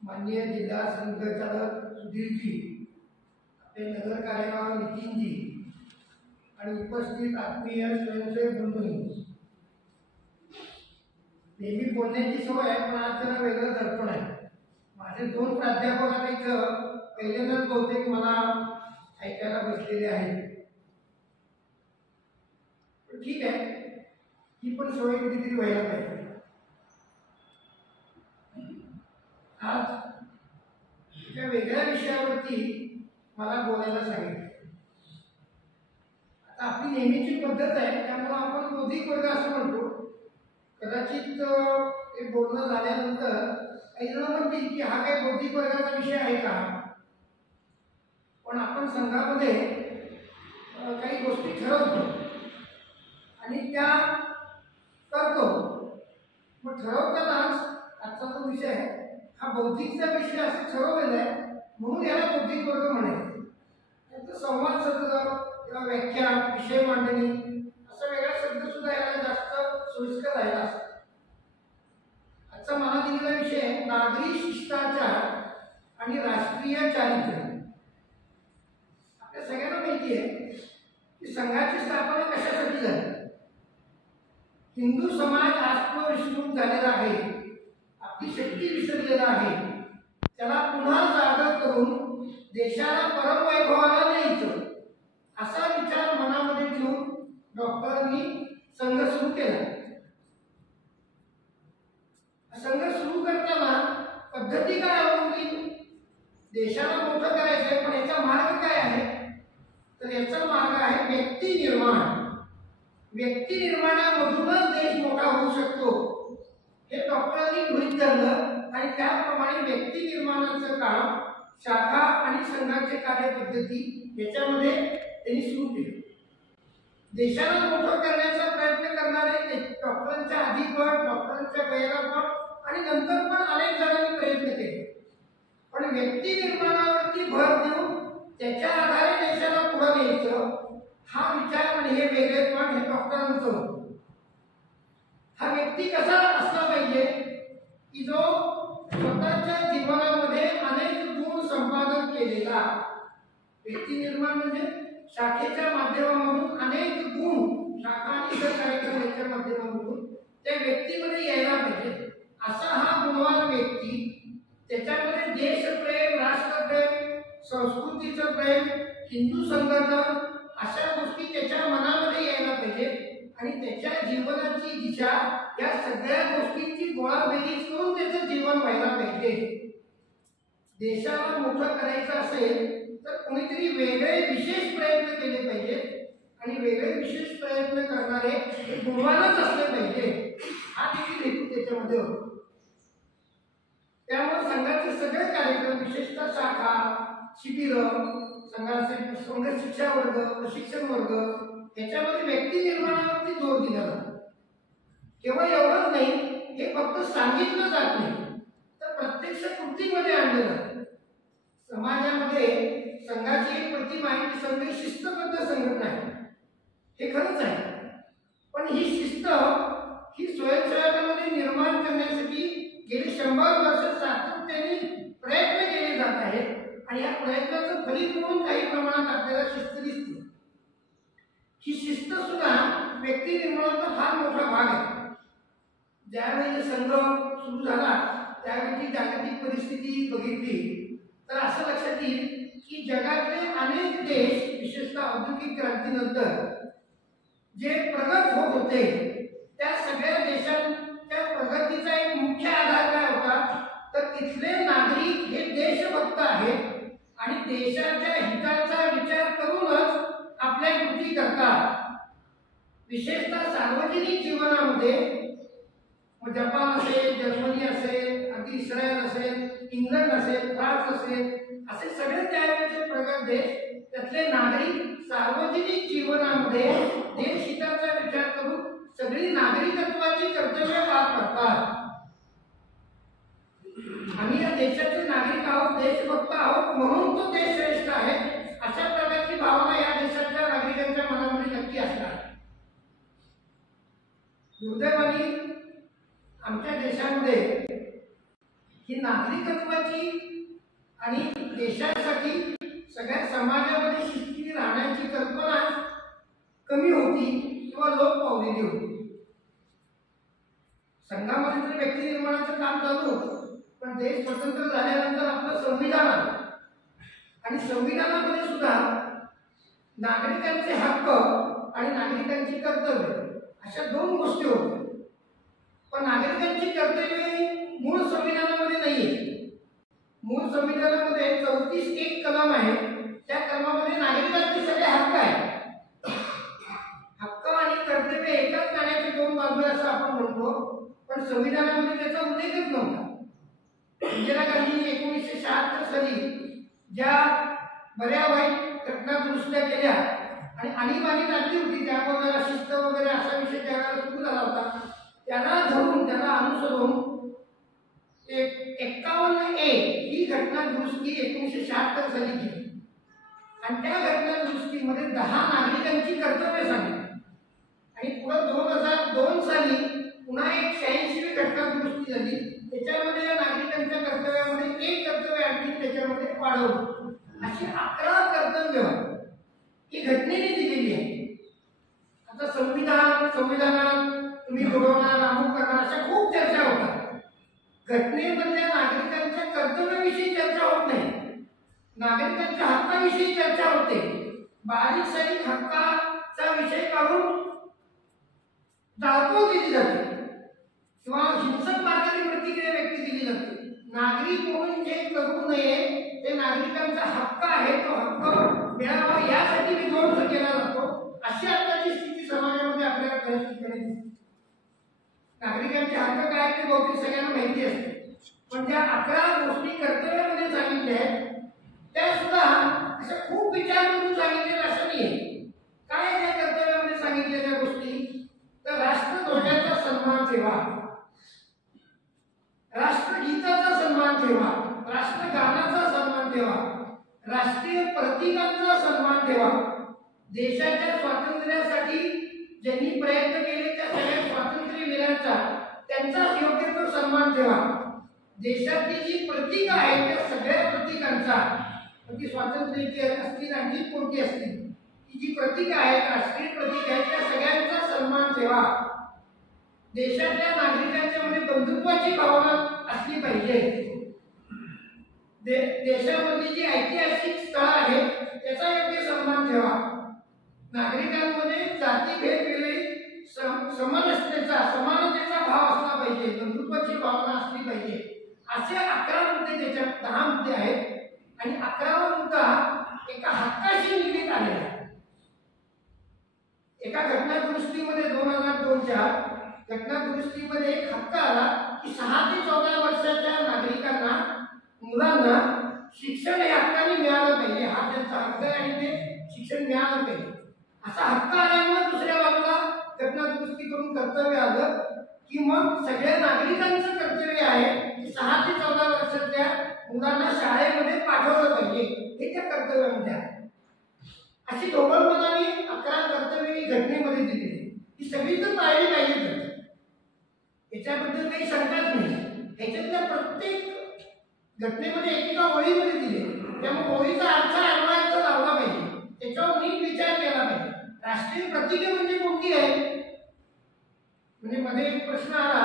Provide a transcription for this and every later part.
माननीय जिल्हा संघचालक सुधीरजी, आपले नगर कार्यवाह नितीनजी आणि उपस्थित आत्मीय स्वयंसेवक बंधूंनी, नेहमी बोलण्याची सवय आहे पण आज जरा वेगळं दर्पण आहे. माझे दोन प्राध्यापक आता इथं पहिल्यांदाच बहुतेक मला ऐकायला बसलेले आहेत. पण ठीक आहे, ही पण सवय कधीतरी व्हायला पाहिजे. आज एका वेगळ्या विषयावरती मला बोलायला सांगितलं. आता आपली नेहमीची पद्धत आहे त्यामुळे आपण बौद्धिक वर्ग असं म्हणतो. कदाचित हे बोलणं झाल्यानंतर काही जण म्हणतील की हा काही बौद्धिक वर्गाचा विषय आहे का. पण आपण संघामध्ये काही गोष्टी ठरवतो आणि त्या करतो. मग ठरवतानाच आजचा जो विषय आहे हा बौद्धिकचा विषय असं ठरवलेला आहे म्हणून याला बौद्धिक वर्ग म्हणायचं. त्याचं संवाद सत्र किंवा व्याख्या, विषय मांडणी असा वेगळा शब्द सुद्धा याला जास्त सोयीस्कर राहिला असतो. आजचा मला दिलेला विषय आहे नागरी शिष्टाचार आणि राष्ट्रीय चारित्र्य. आपल्या सगळ्यांना माहिती आहे की संघाची स्थापना कशासाठी झाली. हिंदू समाज आज विस्मृत झालेला आहे, आपली शक्ती विसरलेला आहे. त्याला पुन्हा जागृत करून देशाला परमवैभवाला न्यायचं असा विचार मनामध्ये ठेवून डॉक्टरांनी संघ सुरू केला. संघ सुरू करताना पद्धती काय अवलंबली. देशाला मोठं करायचंय पण याचा मार्ग काय आहे तर याचा मार्ग आहे व्यक्ती निर्माण. व्यक्ती निर्माणामधूनच देश मोठा होऊ शकतो हे डॉक्टरांनी गृहीत धरलं आणि त्याप्रमाणे व्यक्ती निर्माणाचं काम, शाखा आणि संघाचे कार्यपद्धती याच्यामध्ये त्यांनी सुरू केली. देशाला मोठं करण्याचा प्रयत्न करणारे डॉक्टरांच्या आधी पण, डॉक्टरांच्या वेळेला पण आणि नंतर पण अनेक जणांनी प्रयत्न केले. पण व्यक्ती निर्माणावरती भर देऊन त्याच्या आधारे देशाला पुढे न्यायचं हा विचार आणि हे वेगळेपण हे डॉक्टरांचं होतं. हा व्यक्ती कसा असला पाहिजे की जो स्वतःच्या जीवनामध्ये अनेक गुण संपादन केलेला. व्यक्ती निर्माण म्हणजे शाखेच्या माध्यमामधून अनेक गुण, शाखा आणि इतर कार्यक्रमाच्या माध्यमामधून त्या व्यक्तीमध्ये यायला पाहिजे. असा हा गुणवान व्यक्ती, त्याच्यामध्ये देशप्रेम, राष्ट्रप्रेम, संस्कृतीचं प्रेम, हिंदू संघटन अशा गोष्टी त्याच्या मनामध्ये यायला पाहिजे आणि त्याच्या जीवनाची दिशा या सगळ्या गोष्टींची गोळाबेरीज करून त्याचं जीवन व्हायला पाहिजे. देशाला मोठं करायचं असेल तर कोणीतरी वेगळे विशेष प्रयत्न केले पाहिजे आणि वेगळे विशेष प्रयत्न करणारे हे गुणवानच असले पाहिजे हा देखील हेतू त्याच्यामध्ये होतो. त्यामुळे संघाचे सगळे कार्यक्रम, विशेषतः शाखा, शिबिर, संघाचे संघ शिक्षा वर्ग, प्रशिक्षण वर्ग याच्यामध्ये व्यक्ती निर्माणावरती जोर दिला जातो. केवळ एवढंच नाही, हे फक्त सांगितलं जात नाही तर प्रत्यक्ष कृतीमध्ये आणलं जातं. समाजामध्ये संघाची एक प्रतिमा आहे की संघ शिस्तबद्ध संघटना आहे. हे खरंच आहे, पण ही शिस्त ही स्वयंसेवकांमध्ये निर्माण करण्यासाठी गेली 100 वर्ष सातत्याने प्रयत्न केले जात आहेत आणि या प्रयत्नाचं फलित म्हणून काही प्रमाणात आपल्याला शिस्त दिसते. ही शिस्त सुद्धा व्यक्ती निर्माणाचा फार मोठा भाग आहे. ज्यावेळी संघ सुरू झाला त्यावेळी जागतिक परिस्थिती बघितली तर असं लक्षात येईल की जगातले अनेक देश, विशेषतः औद्योगिक क्रांतीनंतर जे प्रगत होत होते त्या सगळ्या देशांच्या प्रगतीचा एक मुख्य आधार काय होता तर तिथले नागरिक हे देशभक्त आहेत आणि देशाच्या हिताचा विचार करूनच आपल्या कृती करतात. विशेषतः सार्वजनिक जीवनामध्ये जपान असेल, जर्मनी असेल, अगदी इस्रायल असेल, इंग्लंड असेल, फ्रान्स असेल, असे सगळे त्यावेळेचे प्रगत देश त्यातले नागरिक सार्वजनिक जीवनामध्ये देश हिताचा विचार करून सगळी नागरिकत्वाची कर्तव्य पार करतात. आम्ही या देशाचे नागरिक आहोत, देशभक्त आहोत म्हणून तो देश श्रेष्ठ आहे अशा प्रकारची भावना या देशाच्या नागरिकांच्या मनामध्ये नक्की असणार. दुर्दैवाने आमच्या देशामध्ये ही नागरिकत्वाची आणि देशासाठी सगळ्या समाजामध्ये शिस्तीने राहण्याची कल्पना कमी होती किंवा लोप पावलेली होती. संघामध्ये तर व्यक्ती निर्माणाचं काम चालू होतं, पण देश स्वतंत्र झाल्यानंतर आपलं संविधान आलं आणि संविधानामध्ये सुद्धा नागरिकांचे हक्क आणि नागरिकांची कर्तव्य अशा दोन गोष्टी होत्या. पण नागरिकांची कर्तव्य मूळ संविधानामध्ये नाहीये. मूळ संविधानामध्ये 34 कलम आहे. त्या कलमामध्ये नागरिकांचे सगळे हक्क आहेत. हक्क आणि कर्तव्य एकाच नाण्याची दोन बाजू असं आपण म्हणतो, पण संविधानामध्ये त्याचा उल्लेखच नव्हता. इंदिरा गांधींनी 1976 साली ज्या बऱ्या वाईट घटना दुरुस्त्या केल्या आणि आणीबाणी घातली होती, त्यामध्ये शिस्त वगैरे असा विषय त्यावेळेला सुरू झाला होता, त्यांना धरून त्याला अनुसरून 51A ही घटना दुरुस्ती 1976 साली केली आणि त्या घटना दुरुस्तीमध्ये 10 नागरिकांची कर्तव्य सांगितली आणि पुढे 2002 साली पुन्हा एक 86वी घटना दुरुस्ती झाली. त्याच्यामध्ये या नागरिकांच्या कर्तव्यामध्ये एक कर्तव्य आणखी त्याच्यामध्ये वाढवलं. अशी 11 कर्तव्य ही घटनेने दिलेली आहे. आता संविधानात तुम्ही बुडवणार, अमुक करणार अशा खूप चर्चा होतात. घटनेमधल्या नागरिकांच्या कर्तव्याविषयी चर्चा होत नाही, नागरिकांच्या हक्काविषयी चर्चा होते. बारीक सारीक हक्काचा विषय काढून जाळपोळ केली जाते किंवा हिंसक मार्गाने प्रतिक्रिया व्यक्त केली जाते. नागरिक म्हणून जे करू नये ते नागरिकांचा हक्क आहे, तो हक्क मिळावा यासाठी विध्वंस केला जातो. अशी आताची स्थिती समाजामध्ये आपल्याला बऱ्याच ठिकाणी दिसते. नागरिकांचे हक्क काय ते बहुतेक सगळ्यांना माहिती असते, पण त्या 11 गोष्टी कर्तव्यामध्ये सांगितल्या आहेत त्या सुद्धा अशा खूप विचार करून सांगितलेल्या असं नाहीये. काय त्या कर्तव्यामध्ये सांगितलेल्या गोष्टी? तर राष्ट्रध्वजाचा सन्मान ठेवा, राष्ट्रगीताचा सन्मान ठेवा, राष्ट्रगानाचा सन्मान ठेवा, राष्ट्रीय प्रतीकांचा सन्मान ठेवा, देशाच्या स्वातंत्र्यासाठी ज्यांनी प्रयत्न केले त्या सगळ्या स्वातंत्र्यवीरांचा त्यांचा योग्य तो सन्मान ठेवा. देशातली जी प्रतीक आहेत त्या सगळ्या प्रतीकांचा, ती स्वातंत्र्याची असतील आणखी कोणती असतील, ती जी प्रतीक आहेत राष्ट्रीय प्रतीक आहेत त्या सगळ्यांचा सन्मान ठेवा. देशातल्या नागरिकांच्या मध्ये बंधुत्वाची भावना असली पाहिजे. देशामधली जी ऐतिहासिक स्थळ आहेत त्याचा योग्य सन्मान ठेवा. नागरिकांमध्ये जातीभेद वेगळे समानतेचा भाव असला पाहिजे, बंधुत्वाची भावना असली पाहिजे. असे 11 मुद्दे, त्याच्यात 10 मुद्दे आहेत आणि 11वा मुद्दा एका हक्काशी निगडीत आलेला आहे. एका घटना दुरुस्तीमध्ये 2002च्या घटना दुरुस्तीमध्ये एक हक्क आला की 6 ते 14 वर्षाच्या नागरिकांना, मुलांना शिक्षण हे हक्काने मिळालं पाहिजे. हा त्यांचा हक्क आहे आणि ते शिक्षण मिळालं पाहिजे. असा हक्क आल्यामुळे दुसऱ्या बाजूला घटना दुरुस्ती करून कर्तव्य आलं की मग सगळ्या नागरिकांचं कर्तव्य आहे की 6 ते 14 वर्षाच्या मुलांना शाळेमध्ये पाठवलं पाहिजे. हे त्या कर्तव्यामध्ये आहे. अशी ढोबळमानाने 11 कर्तव्य ही घटनेमध्ये दिलेली, ही सगळी तर पाळली पाहिजे. याच्याबद्दल काही शंकाच नाही. याच्यातल्या प्रत्येक घटनेमध्ये एकेका ओळीमध्ये दिले, त्यामुळे ओळीचा अर्थ अन्वयाचा लावला पाहिजे, त्याच्यावर नीट विचार केला पाहिजे. राष्ट्रीय प्रतीके म्हणजे कोणती आहे? म्हणजे मध्ये एक प्रश्न आला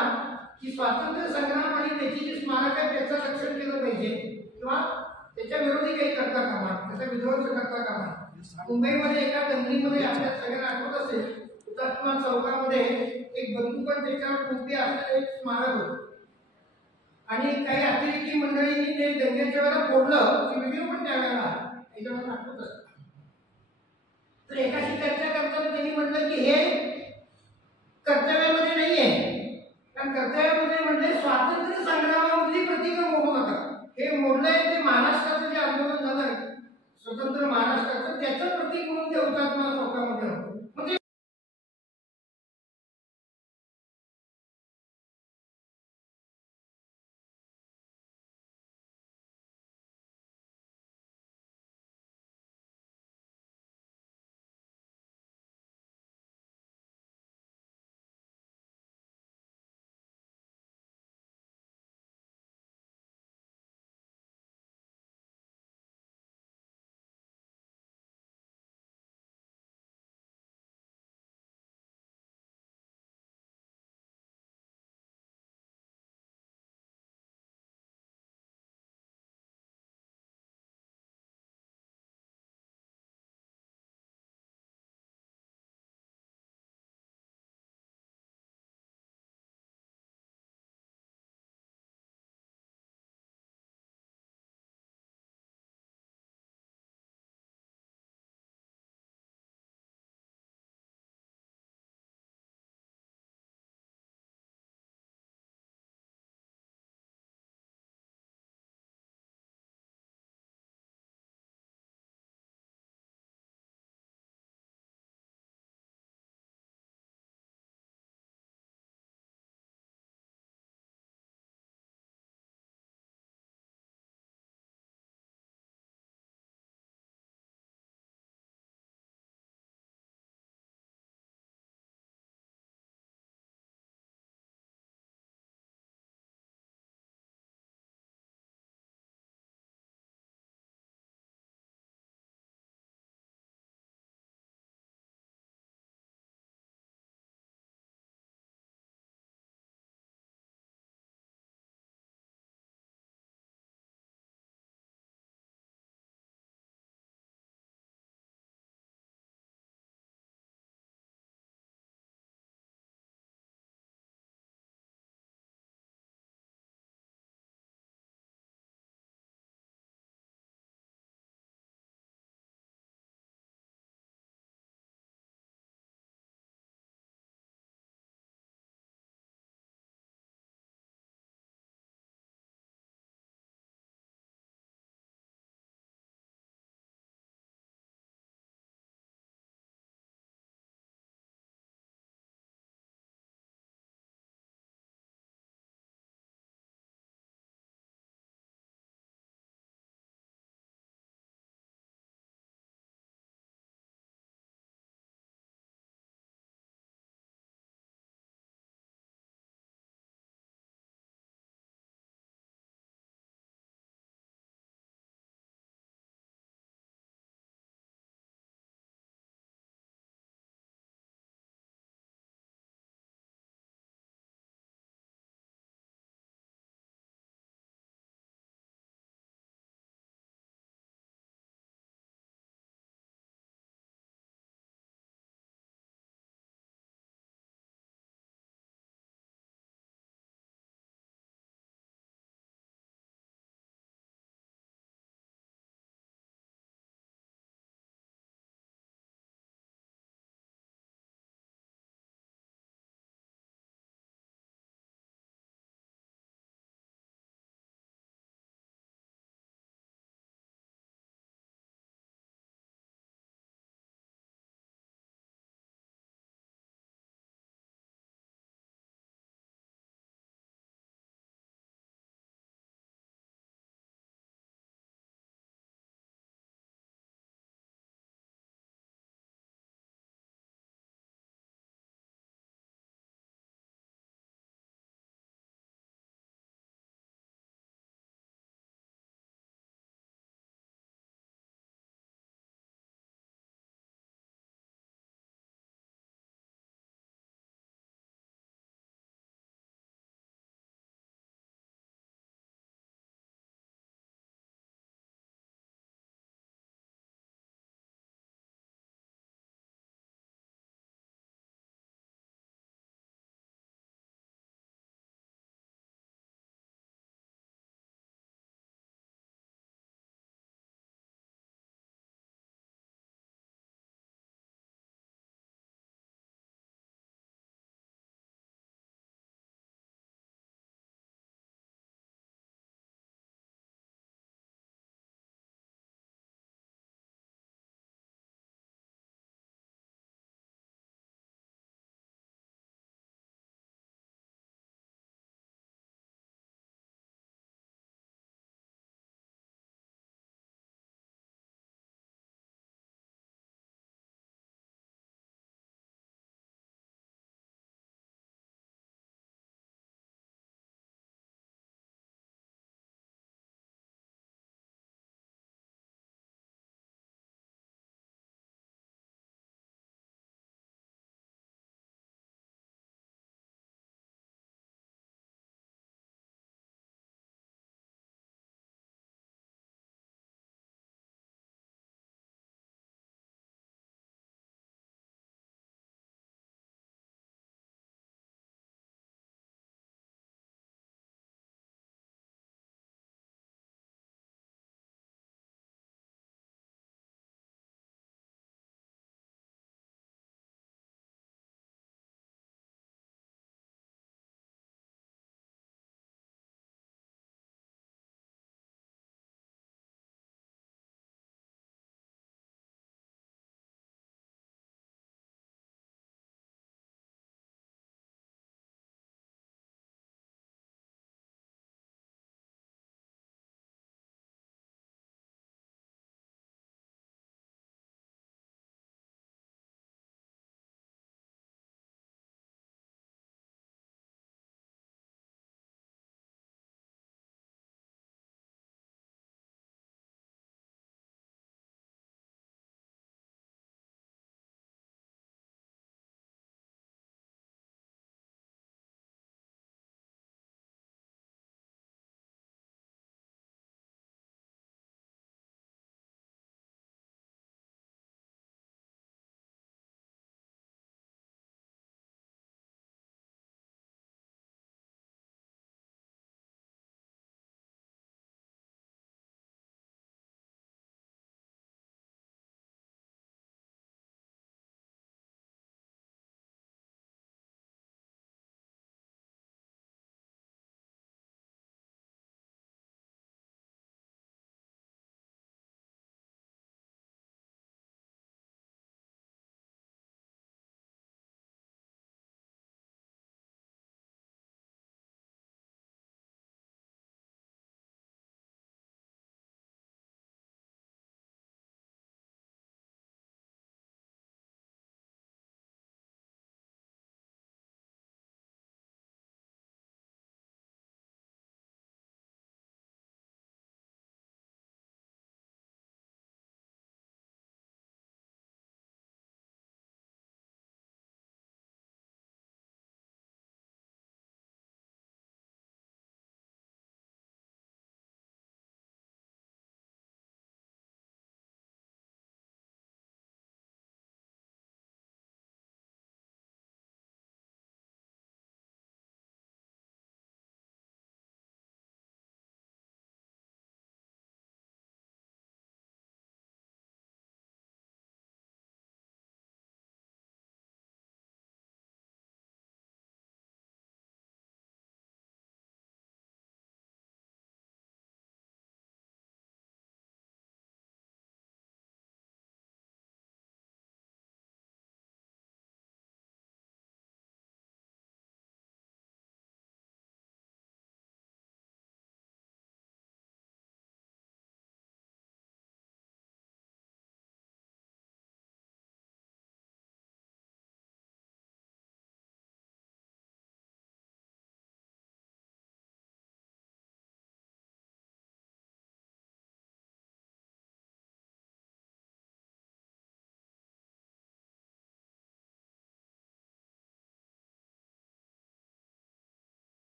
की स्वातंत्र्य संग्राम आणि त्याची जी स्मारक आहे त्याचं रक्षण केलं पाहिजे किंवा त्याच्या विरोधी काही करता कामा, त्याचा विध्वंस करता कामा. मुंबईमध्ये एका दंगलीमध्ये आपल्या सगळ्यांना आठवत असेल, हुतात्मा चौकामध्ये एक बंदूक त्याच्यावर टोपी असलेलं एक स्मारक होतं आणि काही अतिरेकी मंडळींनी ते दंगलीच्या वेळेला फोडलं. की व्हिडिओ पण त्यावेळेला याच्यावर आठवत असत. तर एकाशी चर्चा करताना त्यांनी म्हटलं की हे कर्तव्यामध्ये नाही आहे, कारण कर्तव्यामध्ये म्हटले स्वातंत्र्य संग्रामामधली प्रतीक मोडू नका. हे मोडलंय ते महाराष्ट्राचं जे आंदोलन झालं स्वतंत्र महाराष्ट्राचं, त्याचं प्रतीक म्हणून ते हुतात्मा चौकामध्ये होतं. म्हणजे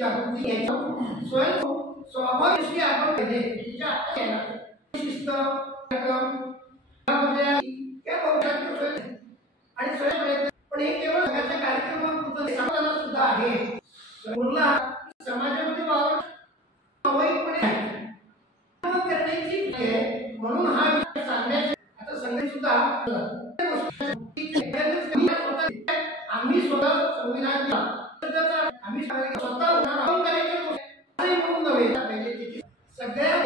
जागृती घ्यायची स्वयं स्वाभाविक आपण पाहिजे शिस्त आणि स्वयं पण हे केवळ जगाच्या कार्यक्रमापुरतं समाजाला सुद्धा आहे मुला समाजामध्ये वावर सामूहिकपणे करण्याची म्हणून हा विषय सांगण्याचे आता संघ सुद्धा आम्ही स्वतः संविधान आम्ही स्वतः म्हणून नव्हे सगळ्या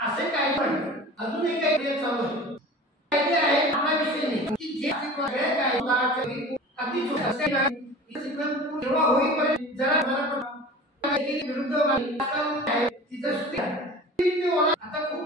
असे काय पण अजून एक काही चालू कायदे आहे हा विषय नाही की जे अगदी होईपर्यंत जरा विरुद्ध आता खूप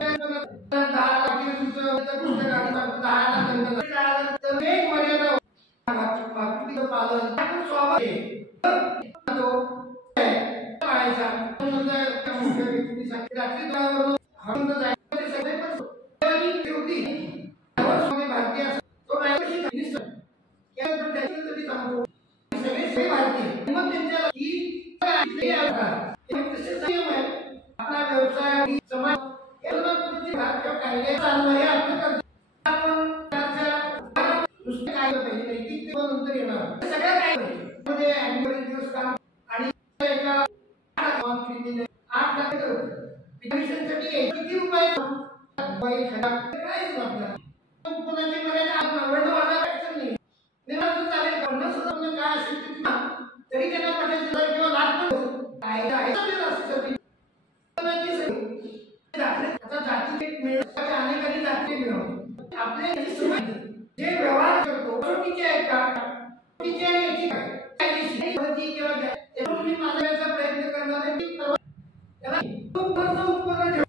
आपला व्यवसाय समाज तरी त्यांना पटायचं किंवा लाभ अनेकांनी जाती मिळवून आपले जे व्यवहार करतो प्रयत्न करणारे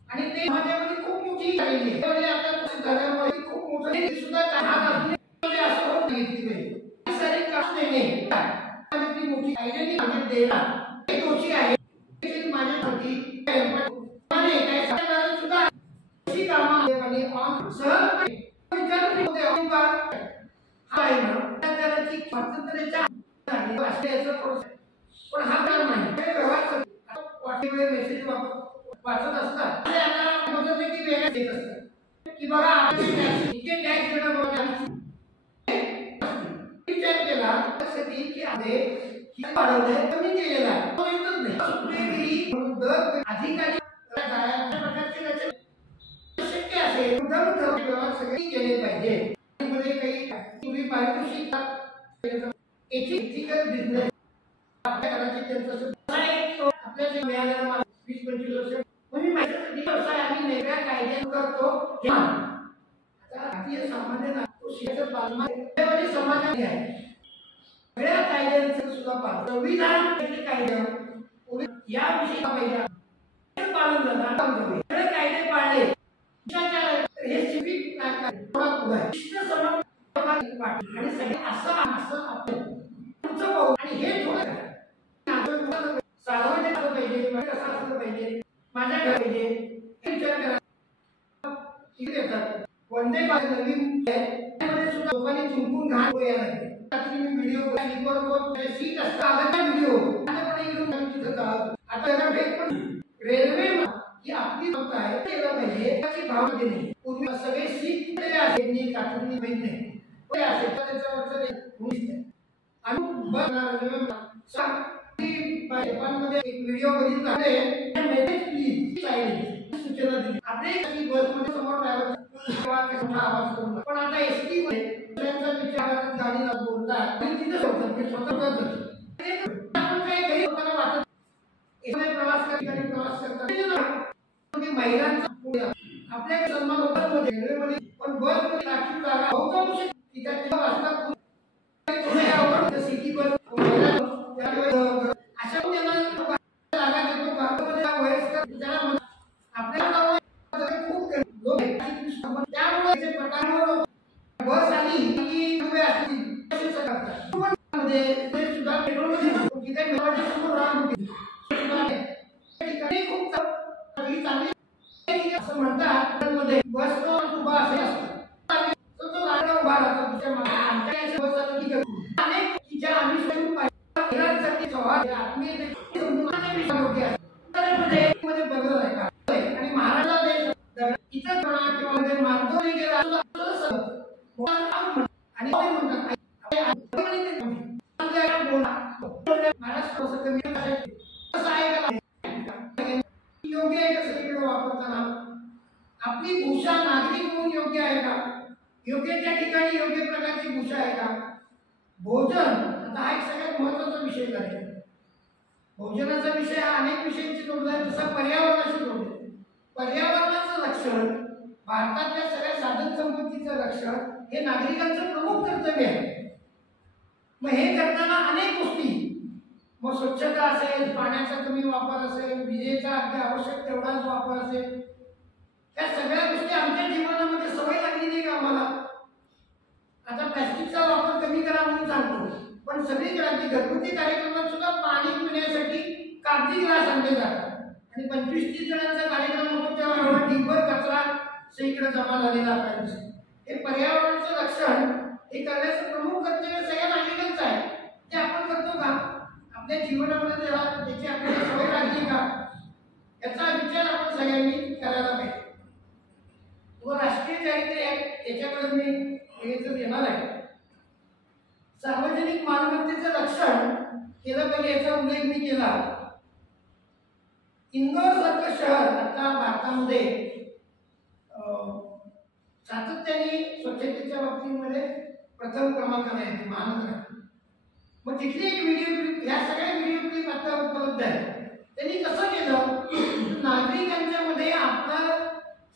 आणि ते माझ्यामध्ये खूप मोठी खूप मोठं सुद्धा असं होत नाही दोषी आहे माझ्यासाठी पण हा काम नाही व्यवहार मेसेज वाचत असतात की बघा टॅक्स विचार केला कमी केलेला अधिकारी शक्य असेल व्यवहार सगळे केले पाहिजे काही तुम्ही पारितोषिक एथिकल बिझनेस आपल्या जे मिळालेला 20-25 वर्ष म्हणजे माझ्यासाठी व्यवसाय आम्ही वेगळ्या कायद्याने करतो भारतीय सामान्य नागरिक समाजाने आहे सगळ्या कायद्यांचं सुद्धा पालन संविधान कायदे याविषयी पाहिजे पालन झालं सगळे कायदे पाळले हे सिविक आणि सगळे असं आणि हे थोडं सार्वजनिक असलं पाहिजे कसं असलं पाहिजे माझ्या घर पाहिजे विचार करा येतात वंदे भारत नवीन सुद्धा लोकांनी चुंकून घाण व्हिडिओ सीट असतात व्हिडिओ आता रेल्वे ही आपली संस्था आहे केलं पाहिजे त्याची भाव देणे पूर्वी सगळे सीट आहेत काठून माहित नाही असेल तर त्याच्यावरचं जपानमध्ये एक व्हिडिओ बघितला सूचना दिली आपले बसमध्ये समोर आवाज करून पण आता एसटी मध्ये गाडीला बोलतात आपण काही काही लोकांना वाटत प्रवास करतात महिलांचा आपल्या सन्मान होतात रेल्वेमध्ये पण बसमध्ये राखीव जागा बहुतांश सिटी बस अशा जागा देतो वयस्कर आपल्याला खूप लोक त्यामुळे प्रकार बस आली की उभे असतील सुद्धा खूप चांगली असं म्हणतात बस तो उभा असेल असतो तो उभा राहतो आपली भूषा नागरिक म्हणून योग्य आहे का, योग्य त्या ठिकाणी योग्य प्रकारची भूषा आहे का. भोजन आता हा एक सगळ्यात महत्त्वाचा विषय झाला. भोजनाचा विषय हा अनेक विषयांशी जोडला आहे, तसा पर्यावरणाशी जोडला. पर्यावरणाचं रक्षण, भारतातल्या सगळ्या साधन संपत्तीचं रक्षण हे नागरिकांचं प्रमुख कर्तव्य आहे. मग हे करताना अनेक गोष्टी, मग स्वच्छता असेल, पाण्याचा कमी वापर असेल, विजेचा अगदी आवश्यक तेवढाच वापर असेल, या सगळ्या गोष्टी आमच्या जीवनामध्ये सवय लागली नाही का आम्हाला. आता प्लास्टिकचा वापर कमी करा म्हणून सांगतो, पण सगळीकडे घरगुती कार्यक्रमात सुद्धा पाणी पिण्यासाठी कागदी ग्लास आणले जातात आणि 25-30 जणांचा कार्यक्रम होतो तेव्हा ढीगभर कचरा सगळीकडे जमा झालेला आपल्याला दिसतो. हे पर्यावरणाचं रक्षण हे करण्याचं प्रमुख कर्तव्य सगळ्या नागरिकांचं आहे. ते आपण करतो का, आपल्या जीवनामध्ये त्याची आपल्याला सवय लागली का, याचा विचार आपण सगळ्यांनी करायला पाहिजे. व राष्ट्रीय चारित्र्य याच्याकडे मी येणार आहे. सार्वजनिक मालमत्तेचं रक्षण केलं पाहिजे याचा उल्लेख मी केला. इंदोर सारखं शहर आता भारतामध्ये सातत्याने स्वच्छतेच्या बाबतीमध्ये प्रथम क्रमांकावर आहे महानगरात. मग तिथली एक व्हिडिओ क्लिप, ह्या सगळ्या व्हिडिओ क्लिप आता उपलब्ध आहे. त्यांनी कसं केलं, नागरिकांच्या मध्ये आपलं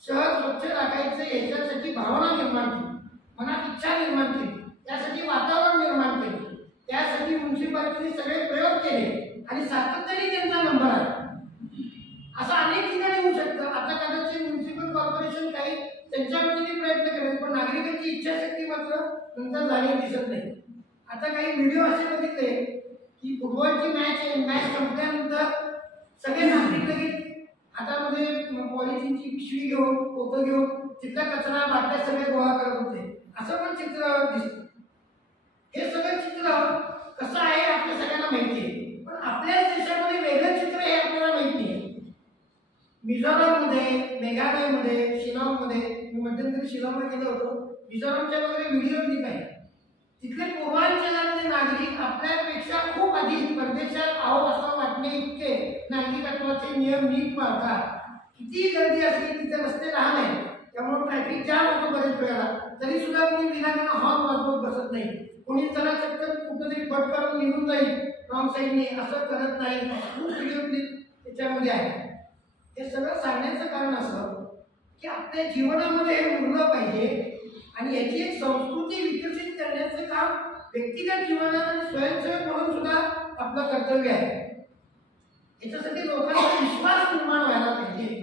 शहर स्वच्छ राखायचं याच्यासाठी भावना निर्माण केली, मनात इच्छा निर्माण केली, त्यासाठी वातावरण निर्माण केलं, त्यासाठी म्युन्सिपालिटीने सगळे प्रयोग केले आणि सातत्याने त्यांचा नंबर आहे. असं अनेक ठिकाणी होऊ शकतं. आता कदाचित म्युन्सिपल कॉर्पोरेशन काही त्यांच्या वतीने प्रयत्न करेल, पण नागरिकांची इच्छाशक्ती मात्र नंतर झालेली दिसत नाही. आता काही व्हिडिओ असे बघितले की फुटबॉलची मॅच संपल्यानंतर सगळे नागरिक लगेच हातामध्ये पॉलिथिनची पिशवी घेऊन, पोतं घेऊन तिथला कचरा बाटल्या सगळे गोळा करत होते. असं पण चित्र दिसतं. हे सगळं चित्र कसं आहे आपल्या सगळ्यांना माहिती आहे, पण आपल्याच देशामध्ये वेगळं चित्र हे आपल्याला माहिती आहे. मिझोराममध्ये, मेघालयमध्ये, शिलाँगमध्ये, मी मध्यंतरी शिलाँगला गेलो होतो. मिझोरामच्या वगैरे व्हिडिओ क्लिप आहे. तिथले पूर्वांचलातले नागरिक आपल्यापेक्षा खूप अधिक परदेशात आहो असं वाटणे इतके नागरिकत्वाचे नियम नीट पाळतात. किती गर्दी असली तिथे रस्ते लहान आहेत, त्यामुळे ट्रॅफिक जाम होतो बरेच वेळेला, तरी सुद्धा कोणी विनाकारण हॉर्न वाजवत बसत नाही. कोणी जरा चक्कर कुठेतरी पट करून निघून जाईल रॉंग साईडने, असं करत नाही. खूप व्हिडिओ क्लिप त्याच्यामध्ये आहे. हे सगळं सांगण्याचं कारण असं की आपल्या जीवनामध्ये हे उरलं पाहिजे आणि याची एक संस्कृती विकसित करण्याचं काम व्यक्तिगत जीवनात आणि स्वयंसेवक म्हणून सुद्धा आपलं कर्तव्य आहे. याच्यासाठी लोकांचा विश्वास निर्माण व्हायला पाहिजे.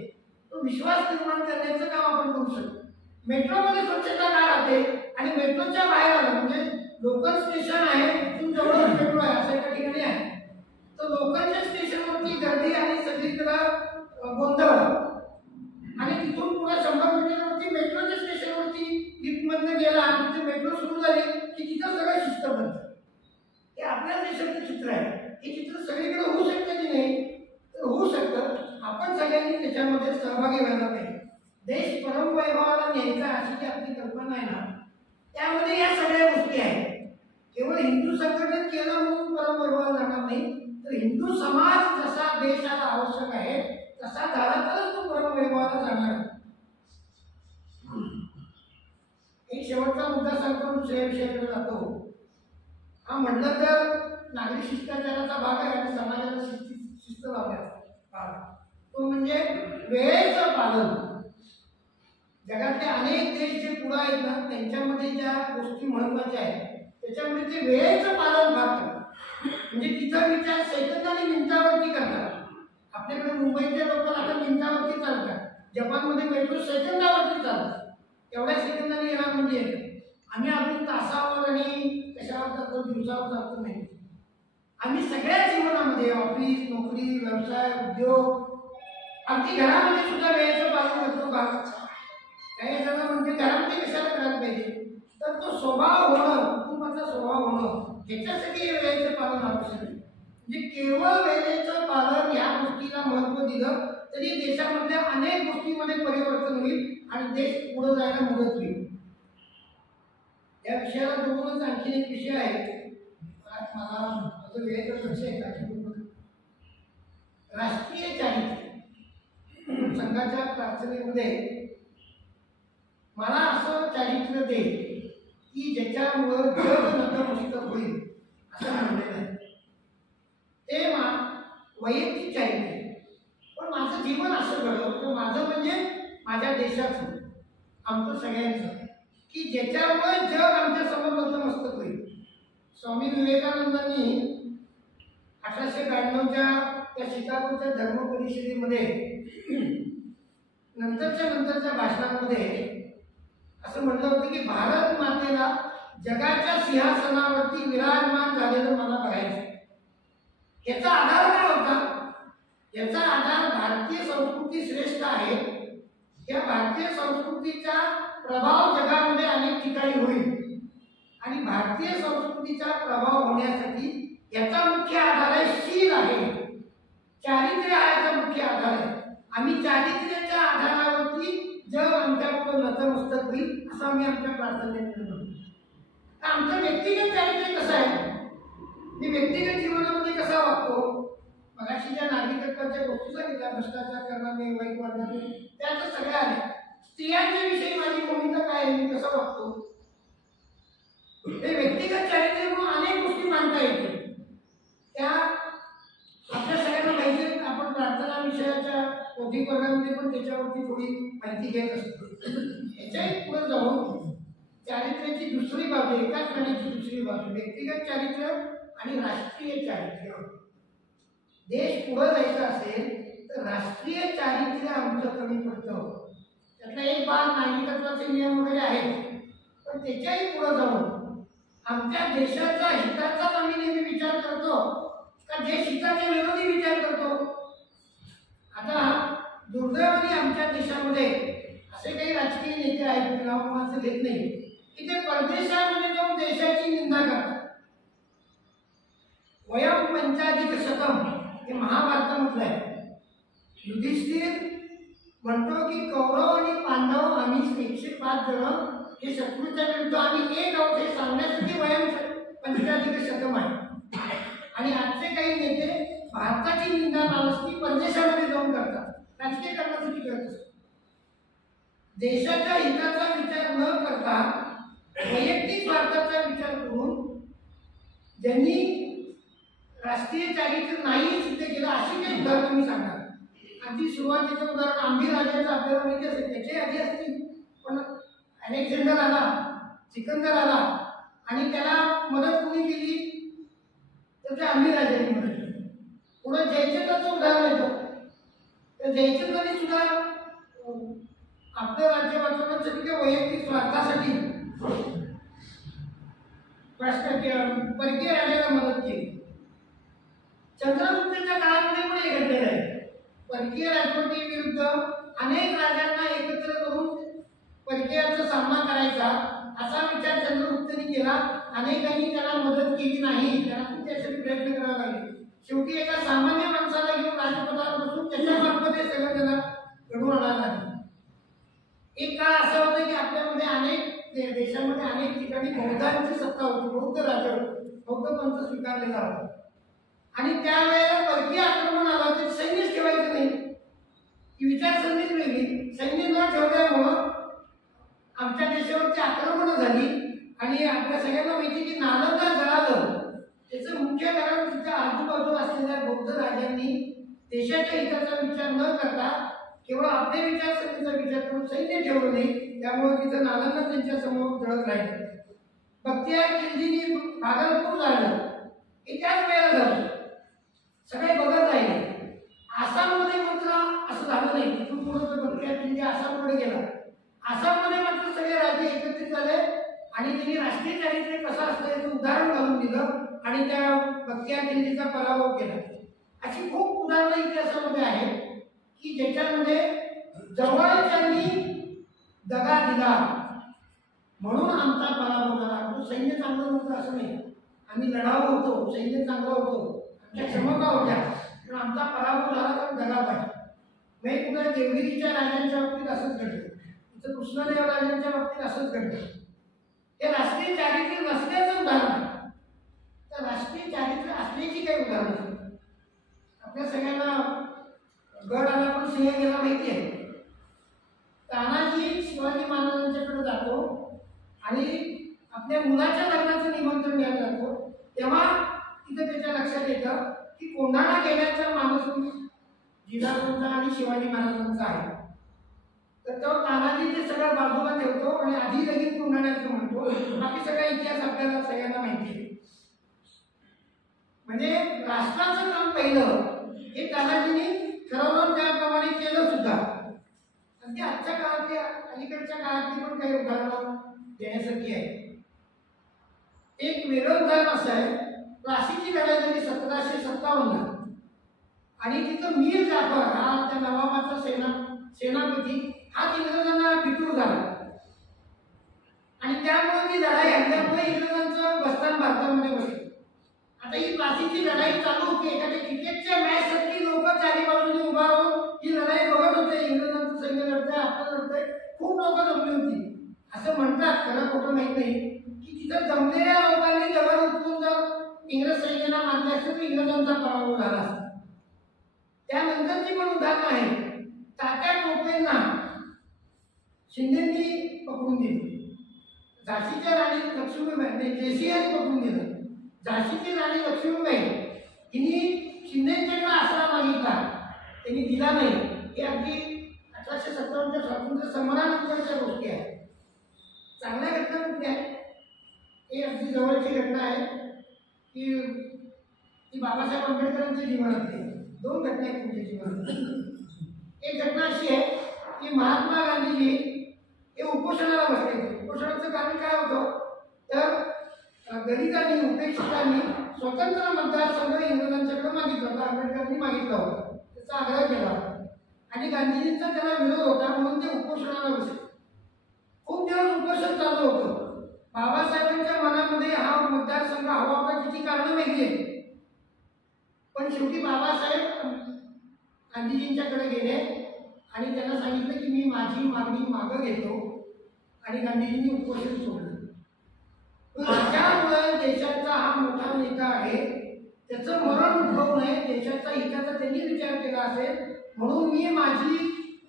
तो विश्वास निर्माण करण्याचं काम आपण करू शकतो. मेट्रोमध्ये स्वच्छता का राहते आणि मेट्रोच्या बाहेर आलं म्हणजे लोकल स्टेशन आहे, तिथून जवळच मेट्रो आहे असं एका ठिकाणी आहे, तर लोकलच्या स्टेशनवरती गर्दी आणि सगळीकडे गोंधळ आणि तिथून पुढे 100 मीटरवरती मेट्रोच्या स्टेशनवरती लिफ्टमधनं गेला आणि तिथे मेट्रो सुरू झाली की तिथं सगळं शिस्त बनतं. हे आपल्या देशाचं चित्र आहे. हे चित्र सगळीकडे होऊ शकतं की नाही, तर होऊ शकतं. आपण सगळ्यांनी त्याच्यामध्ये सहभागी व्हायला पाहिजे. देश परमवैभवाला न्यायचा अशी जी आपली कल्पना आहे ना, त्यामध्ये या सगळ्या गोष्टी आहेत. केवळ हिंदू संघटन केलं म्हणून परमवैभवाला जाणार नाही, तर हिंदू समाज जसा देशाला आवश्यक आहे तसा झाला तरच तो परमवैभवाला जाणार. एक शेवटचा मुद्दा सांगतो, दुसऱ्या विषयाकडे जातो. हा म्हटलं तर नागरिक शिष्टाचाराचा भाग आहे आणि समाजाला शिस्त लावण्याचा भाग. तो म्हणजे वेळेचं पालन. जगातले अनेक देश जे पुढे आहेत ना, त्यांच्यामध्ये ज्या गोष्टी महत्वाच्या आहेत त्याच्यामध्ये ते वेळेचं पालन करतात. म्हणजे तिथं विचार सेकंद आणि मिनिटावरती करतात. आपल्याकडे मुंबईतल्या लोकांना आता मिनिटावरती चालतात, जपानमध्ये मेट्रो सेकंदावरती चालतात. एवढ्या सेकंदाने येणार म्हणजे आम्ही अजून तासावर आणि कशावर जातो, दिवसावर जातो नाही. आम्ही सगळ्या जीवनामध्ये ऑफिस, नोकरी, व्यवसाय, उद्योग, अगदी घरामध्ये सुद्धा वेळेचं पालन करतो का? काही जण म्हणजे घरामध्ये कशाला करायला पाहिजे, तर तो स्वभाव होणं, कुटुंबाचा स्वभाव होणं, ह्याच्यासाठी हे वेळेचं पालन आवश्यक आहे. म्हणजे केवळ वेळेचं पालन या गोष्टीला महत्त्व दिलं तरी देशामधल्या अनेक गोष्टींमध्ये परिवर्तन होईल आणि देश पुढे जायला मदत होईल. या विषयाला जोडूनच आणखी एक विषय आहे. मला माझं वेळेचं लक्ष आहे राष्ट्रीय चारित्र्य. संघाच्या प्रार्थनेमध्ये मला असं चारित्र्य दे की ज्याच्यामुळं जग नतमस्तक होईल असं म्हणलेलं आहे. ते वैयक्तिक चारित्र्य. पण माझं जीवन असं घडवलं, माझं म्हणजे माझ्या देशाचं, आमचं सगळ्यांचं, की ज्याच्यामुळे जग आमच्या समोर नतमस्तक होईल. स्वामी विवेकानंदांनी 1892च्या त्या शिकागोच्या धर्म परिषदेमध्ये नंतरच्या भाषणांमध्ये असं म्हटलं होतं की भारत मातेला जगाच्या सिंहासनावरती विराजमान झालेलं मला बघायचं. याचा आधार काय होता? याचा आधार भारतीय संस्कृती श्रेष्ठ आहे. या भारतीय संस्कृतीचा प्रभाव जगामध्ये अनेक ठिकाणी होईल आणि भारतीय संस्कृतीचा प्रभाव होण्यासाठी याचा मुख्य आधार आहे शील आहे, चारित्र्य हा याचा मुख्य आधार आहे. आम्ही चारित्र्याच्या आधारावरती जग आमच्याकडे नतमस्तक होईल असं आम्ही आमच्या प्रार्थनेत म्हणतो. आमचं व्यक्तिगत चारित्र्य कसं आहे, मी व्यक्तिगत जीवनामध्ये कसा वागतो, मगाशी ज्या नागरिकत्वाच्या गोष्टी सांगितल्या, भ्रष्टाचार करणारे, वाईट वागणारे, त्याचं सगळ्या आल्या. स्त्रियांच्या विषयी माझी भूमिका काय आहे, मी कसं वागतो, हे व्यक्तिगत चारित्र्य म्हणून अनेक गोष्टी मांडता येते. त्या आपल्या सगळ्यांना माहिती आहे. आपण प्रार्थना विषयाच्या बौद्धिक वर्गामध्ये पण त्याच्यावरती थोडी माहिती घेत असतो. याच्याही पुढे जाऊन चारित्र्याची दुसरी बाजू, एकाच नाण्याची दुसरी बाजू, व्यक्तिगत चारित्र्य आणि राष्ट्रीय चारित्र्य. देश पुढे जायचा असेल तर राष्ट्रीय चारित्र्य आमचं कमी पडतं. त्यातला एक भाग नागरिकत्वाचे नियम वगैरे आहेत, पण त्याच्याही पुढे जाऊन आमच्या देशाच्या हिताचाच आम्ही नेहमी विचार करतो का देश हिताच्या विरोधी विचार करतो. आता दुर्दैवाने आमच्या देशामध्ये असे काही राजकीय नेते आहेत, नावाचं घेत नाही, की ते परदेशामध्ये जाऊन देशाची निंदा करतात. वयम पंचाधिक शतम हे महाभारतामधलं आहे. युधिष्ठिर म्हणतो की कौरव आणि पांडव आम्ही 105 जण हे शत्रूच्या विरुद्ध आम्ही एक आहोत हे सांगण्यासाठी वयम पंचाधिक शतम आहे. आणि आजचे काही नेते भारताची निंदा नावाची परदेशामध्ये जाऊन करतात, राजकीय करण्यासाठी करत असतात. देशाच्या हिताचा विचार न करता वैयक्तिक स्वार्थाचा विचार करून ज्यांनी राष्ट्रीय चारित्र्य नाही सिद्ध केलं अशी काही उदाहरणं मी सांगणार. अगदी सुरुवातीचं उदाहरण आंबीर राजाचं आपल्याला माहिती असेल, त्याचे आधी असतील, पण अलेक्झांडर आला, सिकंदर आला आणि त्याला मदत कोणी केली तर त्या आंबीर राजाने मदत केली. पुढे जयचंद्राचं उदाहरण येतं. तर जयचंद्राने सुद्धा आपलं राज्य वाचवण्यासाठी किंवा वैयक्तिक स्वार्थासाठी परकीय राजाला मदत केली. चंद्रगुप्ताच्या काळामध्ये पण हे घडलेलं आहे. परकीय राजवटी विरुद्ध अनेक राजांना एकत्र करून परकीयांचा सामना करायचा असा विचार चंद्रगुप्तांनी केला. अनेकांनी त्याला मदत केली नाही, त्याला खूप त्यासाठी प्रयत्न करावे लागले. शेवटी एका सामान्य माणसाला घेऊन राजपथावर बसून त्याच्यामार्फत हे सगळं त्याला घडवून आणायला लागलं. एक काळ असा होता की आपल्यामध्ये अनेक देशामध्ये अनेक ठिकाणी बौद्धांची सत्ता होती, बौद्ध राजा होते, बौद्ध पंथ स्वीकारलेला होता. आणि त्यावेळेला परकीय आक्रमण आलं तर सैन्यच ठेवायचं नाही, ही विचारसरणीच वेगळी. सैन्य न ठेवल्यामुळं आमच्या देशावरची आक्रमणं झाली. आणि आपल्या सगळ्यांना माहिती की नालंदा जळालं त्याचं मुख्य कारण तिच्या आजूबाजूला असलेल्या बौद्ध राजांनी देशाच्या हिताचा विचार न करता केवळ आपल्या विचारसरणीचा विचार करून सैन्य ठेवलं नाही, त्यामुळे तिथं नालंदा त्यांच्या समोर जळत राहिलं. बख्तियार खिलजीनी भागलपूर झालं, हे त्याच वेळेला झालं. सगळे बघत राहिले. आसाममध्ये मात्र असं झालं नाही. तिथून पुढे बख्तियार खिलजी आसामकडे गेला. आसाममध्ये मात्र सगळे राजे एकत्रित झाले आणि त्यांनी राष्ट्रीय चारित्र्य कसं असतं याचं उदाहरण घालून दिलं आणि त्या बख्तियार खिलजीचा पराभव केला. अशी खूप उदाहरणं इतिहासामध्ये आहेत की ज्याच्यामध्ये जवळच्यांनी दगा दिला म्हणून आमचा पराभव झाला. आमचं सैन्य चांगलं नव्हतं असं नाही, आम्ही लढाऊ होतो, सैन्य चांगलं होतो, आमच्या क्षमता होत्या, पण आमचा पराभव झाला तर दगा पाहिजे. मी पुन्हा देवगिरीच्या राजांच्या बाबतीत असंच घडलं, इथं कृष्णदेव राजांच्या बाबतीत असंच घडलं. हे राष्ट्रीय चारित्र्य नसल्याचं उदाहरण आहे. तर राष्ट्रीय चारित्र्य असण्याची काही उदाहरणं आपल्या सगळ्यांना गड आला पण सिंह गेला माहिती आहे. तानाजी शिवाजी महाराजांच्याकडे जातो आणि आपल्या मुलाच्या लग्नाचं निमंत्रण द्यायला जातो, तेव्हा तिथं त्याच्या लक्षात येतं की कोंढाणा गेल्याचा माणूस जिजाऊंचा आणि शिवाजी महाराजांचा आहे. तर तो तानाजी ते सगळं बाजूला ठेवतो आणि आधी लगेच कोंढाण्याचं म्हणतो. बाकी सगळा इतिहास आपल्याला सगळ्यांना माहिती आहे. म्हणजे राष्ट्राचं काम पहिलं हे तानाजींनी ठरवलं, त्याप्रमाणे केलं सुद्धा. अगदी आजच्या काळातली अलीकडच्या काळातली पण काही उदाहरणं देण्यासारखी आहे. एक वेगळं उदाहरण असं आहे, प्लासीची लढाई झाली 1757 आणि तिथं मीर जाफर हा त्या नवाबाचा सेनापती हा इंग्रजांना फितूर झाला आणि त्यामुळे ती लढाई हल्ल्यामुळे इंग्रजांचं बस्तान भारतामध्ये बसलं. आता ही प्लासीची लढाई चालू होती. एखाद्या क्रिकेटच्या मॅच सारखी लोक चारी बाजूने उभा राहून ही लढाई बघत होते. इंग्रजांचं सैन्य लढतंय, आपलं लढतंय. खूप लोक जमली होती. असं म्हणतात, खरं खोटं माहित नाही, की तिथं जमलेल्या लोकांनी दगड उचलून जर इंग्रज सैन्याला मारले असते तर इंग्रजांचा पराभव झाला असता. त्यानंतरची पण उदाहरणं आहेत. तात्या टोपेंना शिंदेंनी पकडून दिलं. झाशीच्या राणी लक्ष्मीबाई जेसीआयने पकडून दिलं. झाशीची राणी लक्ष्मीबाई हिने शिंदेच्याकडे आसरा मागितला, त्यांनी दिला नाही. ही अगदी 1857च्या स्वातंत्र्य समरानंतरच्या गोष्टी आहेत. चांगल्या घटना कुठल्या आहेत? ही अगदी जवळची घटना आहे की ती बाबासाहेब आंबेडकरांच्या जीवनातली. दोन घटना आहेत तुमच्या जीवनात. एक घटना अशी आहे की महात्मा गांधीजी हे उपोषणाला बसले. उपोषणाचं कारण काय होतं तर दलितांनी उपेक्षितांनी स्वतंत्र मतदारसंघ इंग्रजांच्याकडे मागितला होता. आंबेडकरांनी मागितला होता, त्याचा आग्रह केला होता आणि गांधीजींचा त्याला विरोध होता म्हणून ते उपोषणाला बसले. खूप दिवस उपोषण चालू होतं. बाबासाहेबांच्या मनामध्ये हा मतदारसंघ हवा होता, त्याची कारणं वेगळी आहेत. पण शेवटी बाबासाहेब गांधीजींच्याकडे गेले आणि त्यांना सांगितलं की मी माझी मागणी मागं घेतो आणि गांधीजींनी उपोषण सोडलं. माझ्यामुळे देशाचा हा मोठा नेता आहे, त्याचं मरण उद्भवू नये, देशाच्या हिताचा त्यांनी विचार केला असेल म्हणून मी माझी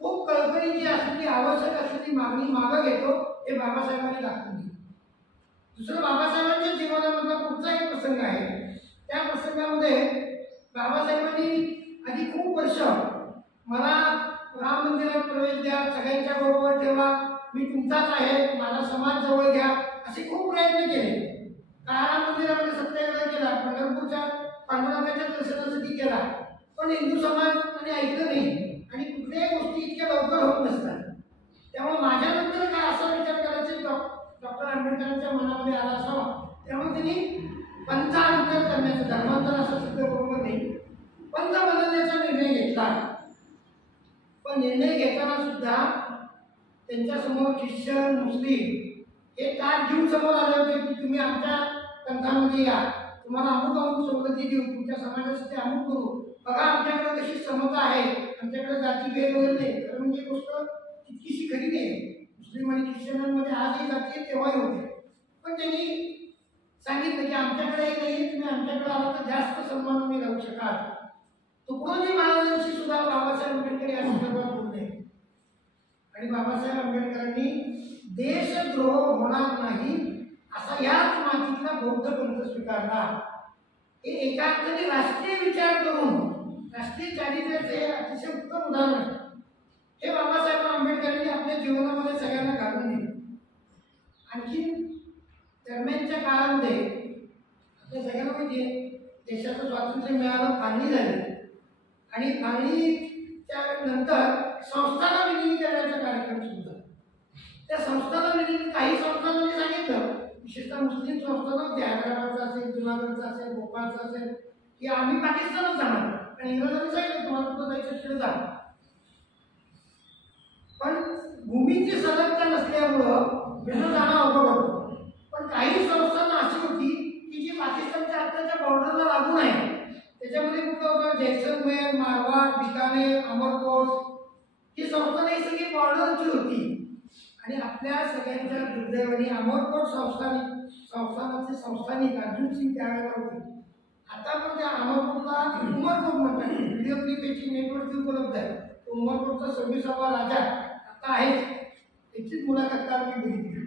खूप कळकळीची असलेली आवश्यक असलेली मागणी मागं घेतो, हे बाबासाहेबांनी दाखवून दिलं. दुसरं बाबासाहेबांच्या जीवनामधला पुढचा एक प्रसंग आहे. त्या प्रसंगामध्ये बाबासाहेबांनी आधी खूप वर्ष मला राम मंदिरात प्रवेश द्या, सगळ्यांच्या बरोबर ठेवा, मी तुमचाच आहे, माझा समाज जवळ घ्या, असे खूप प्रयत्न केले. काळा मंदिरामध्ये सत्याग्रह केला, पंढरपूरच्या पांडुरंगाच्या दर्शनासाठी केला, पण हिंदू समाजाने ऐकलं नाही आणि कुठल्याही गोष्टी इतक्या लवकर होत नसतात. त्यामुळे माझ्यानंतर काय असा विचार करायचे डॉक्टर आंबेडकरांच्या मनामध्ये आला असावा. त्यामुळे त्यांनी पंथांतर करण्याचं, धर्मांतर असं शब्द बरोबर नाही, पंथ बदलण्याचा निर्णय घेतला. पण निर्णय घेताना सुद्धा त्यांच्यासमोर ख्रिश्चन मुस्लिम हे ताट घेऊन समोर आले होते की तुम्ही आमच्या पंथामध्ये या, तुम्हाला अमुक अमुक सवलती देऊ, तुमच्या समाजासाठी अमुक करू, बघा आमच्याकडे कशी समता आहे, आमच्याकडे जातीभेद वगैरे नाही. तर म्हणजे गोष्ट तितकीशी खरी नाही. मुस्लिम आणि ख्रिश्चनांमध्ये आजही जाती आहेत, तेव्हाही होते. पण त्यांनी सांगितलं की आमच्याकडे नाही, तुम्ही आमच्याकडे आला तर जास्त सन्मानाने राहू शकाल. तुकडोजी महाराजांशी सुद्धा बाबासाहेब आंबेडकर या संदर्भात बोलले आणि बाबासाहेब आंबेडकरांनी देशद्रोह होणार नाही असा याच मातीतला बौद्ध पंथ स्वीकारला. हे एकांतरी राष्ट्रीय विचार करून राष्ट्रीय चारित्र्याचे अतिशय उत्तम उदाहरण आहे. हे बाबासाहेब आंबेडकरांनी आपल्या जीवनामध्ये सगळ्यांना घालून दिले. आणखी दरम्यानच्या काळामध्ये आपल्या सगळ्यांना माहिती आहे देशाचं स्वातंत्र्य मिळालं, फाळणी झाली आणि फाळणीच्या नंतर संस्थांना विलीन करण्याचा कार्यक्रम सुरू झाला. त्या संस्थांना विलीन काही संस्थांनी सांगितलं, विशेषतः मुस्लिम संस्थांना होते, हैदराबादचा असेल, जुनागडचा असेल, भोपाळचा असेल, की आम्ही पाकिस्तानच जाणार. आणि इंग्रजांनी सांगितलं तुम्हाला कुठं जायचं तिकडे जा. पण भूमीची सलगता नसल्यामुळं तिथं जाणं अवघड होतं. पण काही संस्थांना अशी होती की जी पाकिस्तानच्या आत्ताच्या बॉर्डरला लागून आहे. त्याच्यामध्ये कुठं होतं जैसलमेर, मारवाड, बिकानेर, अमरकोट, ही संस्थानं ही सगळी बॉर्डरची होती. आणि आपल्या सगळ्यांच्या दुर्दैवाने अमरकोट संस्थानाचे संस्थानिक अर्जुन सिंग त्यावेळेला होते. आता पण त्या अमरकोटला उमरकोट म्हणतात. व्हिडिओ क्लिप याची नेटवरती उपलब्ध आहे. तो उमरकोटचा 26वा राजा आता आहे, त्याचीच मुलाखत काल मी बघितली.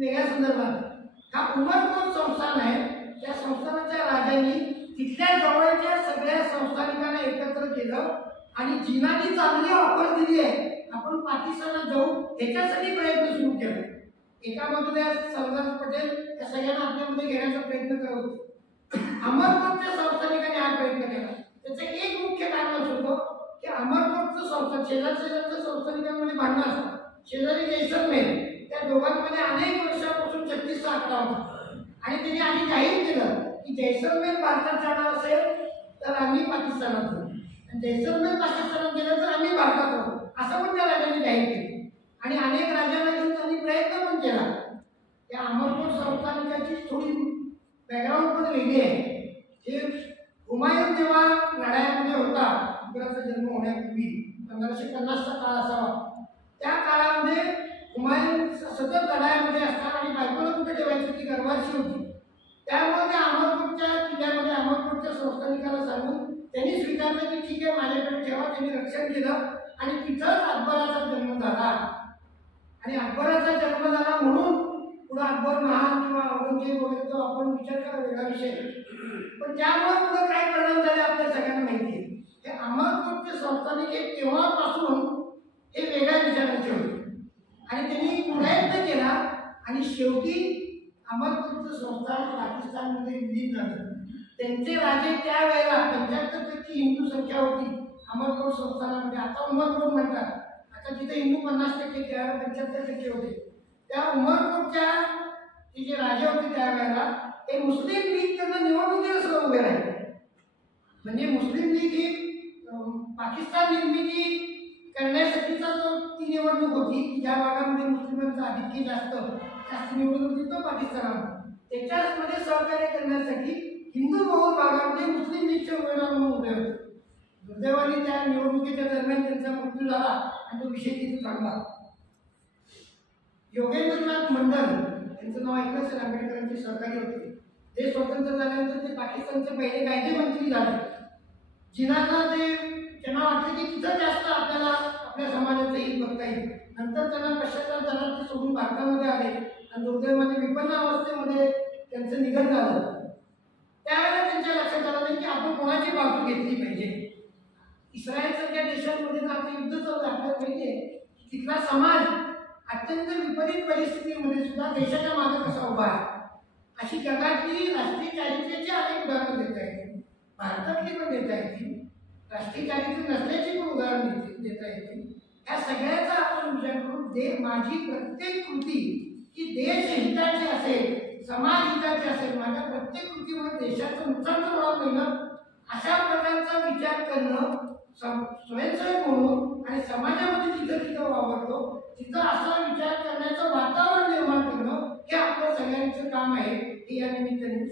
वेगळ्या संदर्भात हा उमरकोट संस्थान आहे, त्या संस्थानाच्या राजांनी तिथल्या जवळच्या सगळ्या संस्थानिकांना एकत्र केलं आणि जिनानी चांगली ऑफर दिली आहे, आपण पाकिस्तानात जाऊ, ह्याच्यासाठी प्रयत्न सुरू केला. एका बाजूला सरदार पटेल या सगळ्यांना आपल्यामध्ये घेण्याचा प्रयत्न करत होते. अमरकोटच्या संस्थानिकांनी हा प्रयत्न केला. त्याचं एक मुख्य कारण असं होतं की अमरकोटचं संस्थान शेजारच्या संस्थानिकांमध्ये भांडणं असतात. शेजारी जैसलमेर, त्या दोघांमध्ये अनेक वर्षापासून 36चा आकडा होता आणि त्यांनी आधी जाहीर केलं की जैसलमेर भारतात जाणार असेल तर आम्ही पाकिस्तानात जाऊ आणि जैसलमेर पाकिस्तानात गेलं तर आम्ही भारतात राहू, असं पण त्या राजांनी जाहीर केलं. आणि अनेक राजांना घेऊन त्यांनी प्रयत्न पण केला. त्या अमरकोट संस्थानिकाची थोडी बॅकग्राऊंड पण वेगळी आहे. हे हुमायून जेव्हा लढाईमध्ये होता, अकबराचा जन्म होण्यापूर्वी 1550चा काळ असावा, त्या काळामध्ये हुमायून सतत लढाईमध्ये असतात आणि बायकोला कुठे ठेवायची ती गरवाची होती. त्यामुळे त्या अमरकोटच्या किल्ल्यामध्ये अमरकोटच्या संस्थानिकाला सांगून त्यांनी स्वीकारलं की ठीक आहे माझ्याकडे ठेवा. त्यांनी रक्षण केलं आणि तिथंच अकबराचा जन्म झाला. आणि अकबराचा जन्म झाला म्हणून पुढे अकबर महान किंवा औरंगजेब वगैरे तो आपण विचार करा वेगळा विषय, पण त्यामुळे पुढे काय परिणाम झाले आपल्या सगळ्यांना माहिती आहे. हे अमरकोटचे संस्थानिक हे तेव्हापासून हे वेगळ्या विचारांचे होते आणि त्यांनी प्रयत्न केला आणि शेवटी अमरकोटचं संस्थान पाकिस्तानमध्ये विलीन झालं. त्यांचे राजे त्यावेळेला 75% हिंदू संख्या होती अमरकोट संस्थानामध्ये. आता उमरकोट म्हणतात, आता तिथे हिंदू 50% 75% होते. त्या उमरकोटच्या ते जे राजे होते त्यावेळेला ते मुस्लिम लीग त्यांना निवडणुकीला सुद्धा उभे राहिले. म्हणजे मुस्लिम लीग ही पाकिस्तान निर्मिती करण्यासाठीचा जो ती निवडणूक होती की ज्या भागामध्ये मुस्लिमांचा आधिक्य जास्त निवडून होती तो पाकिस्तानामध्ये, त्याच्यामध्ये सहकार्य करण्यासाठी हिंदू बहुल भागामध्ये मुस्लिम लीगचे उमेदवार म्हणून उभे होते. दुर्दैवाने त्या निवडणुकीच्या दरम्यान त्यांचा मृत्यू झाला आणि तो विषय तिथे थांबला. योगेंद्रनाथ मंडल यांचं नाव ऐकलं असेल, आंबेडकरांचे सहकारी होते. ते स्वतंत्र झाल्यानंतर ते पाकिस्तानचे पहिले कायदेमंत्री झाले. जिनाला ते त्यांना वाटलं की तिथं जास्त आपल्याला आपल्या समाजाचं हित बघता येईल. नंतर त्यांना पश्चाताप झाला, ते सोडून भारतामध्ये आले आणि दुर्दैवाने विपन्न अवस्थेमध्ये त्यांचं निधन झालं. त्यावेळेला त्यांच्या लक्षात आलं नाही की आपण कोणाची बाजू घेतली पाहिजे. इस्रायलसारख्या देशांमध्ये जर आता युद्ध चालू आहे, आपल्याला माहिती आहे तिथला समाज अत्यंत विपरीत परिस्थितीमध्ये सुद्धा देशाच्या मागे कसा उभा आहे. अशी जगातली राष्ट्रीय चारित्र्याची अनेक उदाहरणं देता येतील, भारतातली पण देता येतील, राष्ट्रीय चारित्र्य नसल्याची पण उदाहरण देता येतील. या सगळ्याचा आपण विचार करून माझी प्रत्येक कृती की देश हिताची असेल, समाज हिताची असेल, माझ्या प्रत्येक कृतीमध्ये देशाचं नुकसान तर होणार नाही ना, अशा प्रकारचा विचार करणं स्वयंसेवक म्हणून आणि समाजामध्ये जिथं तिथं वावरतो तिथं असा विचार करण्याचं वातावरण निर्माण करणं हे आपलं सगळ्यांचं काम आहे. हे या निमित्ताने